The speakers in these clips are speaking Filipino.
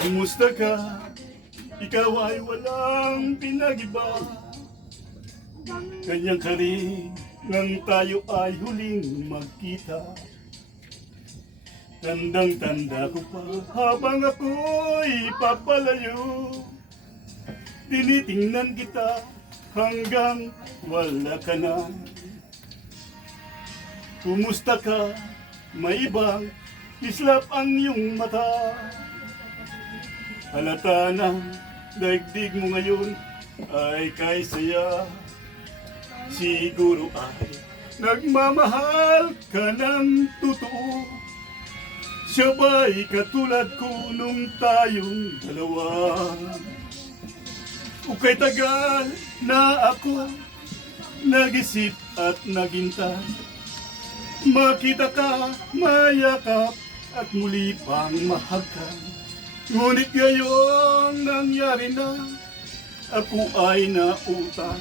Kumusta ka? Ikaw ay walang pinagiba Ganyan ka nang tayo ay huling magkita Tandang-tanda ko pa habang ako'y papalayo Tinitingnan kita hanggang wala ka na Kumusta ka? May ibang islap ang iyong mata Halata na daigdig mo ngayon ay kay saya. Siguro ay nagmamahal ka ng totoo. Siya ba'y katulad ko nung tayong dalawa? O kay tagal na ako Nag-isip at naghintay Makita ka, mayakap At muli pang mahagkan Ngunit ngayong nangyari na Ako ay nautang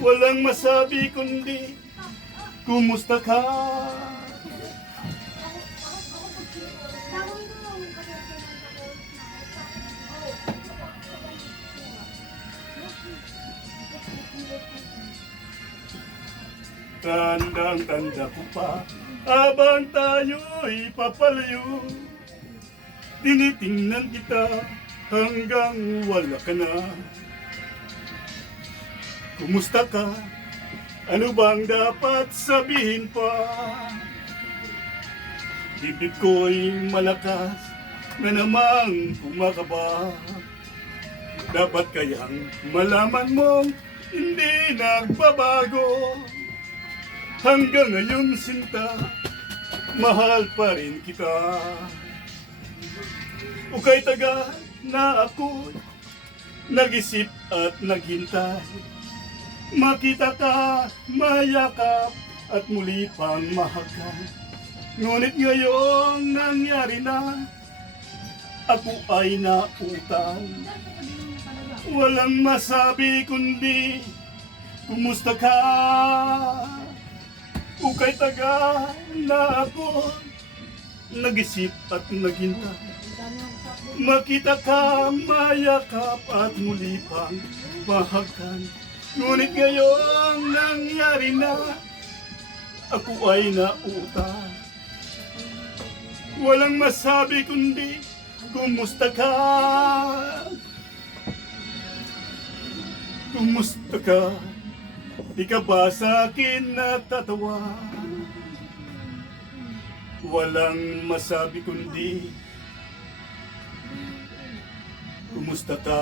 Walang masabi kundi Kumusta ka? Tandang-tanda ko pa Habang tayo'y papalayo Tinitingnan kita hanggang wala ka na Kumusta ka? Ano bang dapat sabihin pa? Bibig ko'y malakas na namang kumakaba Dapat kayang malaman mong hindi nagbabago Hanggang ngayon sinta, mahal pa rin kita O kay taga na ako. Nag-isip at naghintay. Makita ka, mayakap At muli pang mahagkan Ngunit ngayong nangyari na Ako ay nautang. Walang masabi kundi Kumusta ka? O kay taga na ako. Nag-isip at naghintay Makita ka, mayakap at muli pang mahagkan Ngunit ngayong nangyari na Ako ay nautang Walang masabi kundi Kumusta ka? Kumusta ka? Di ka ba sa akin natatawa? Walang masabi kundi Kumusta ka?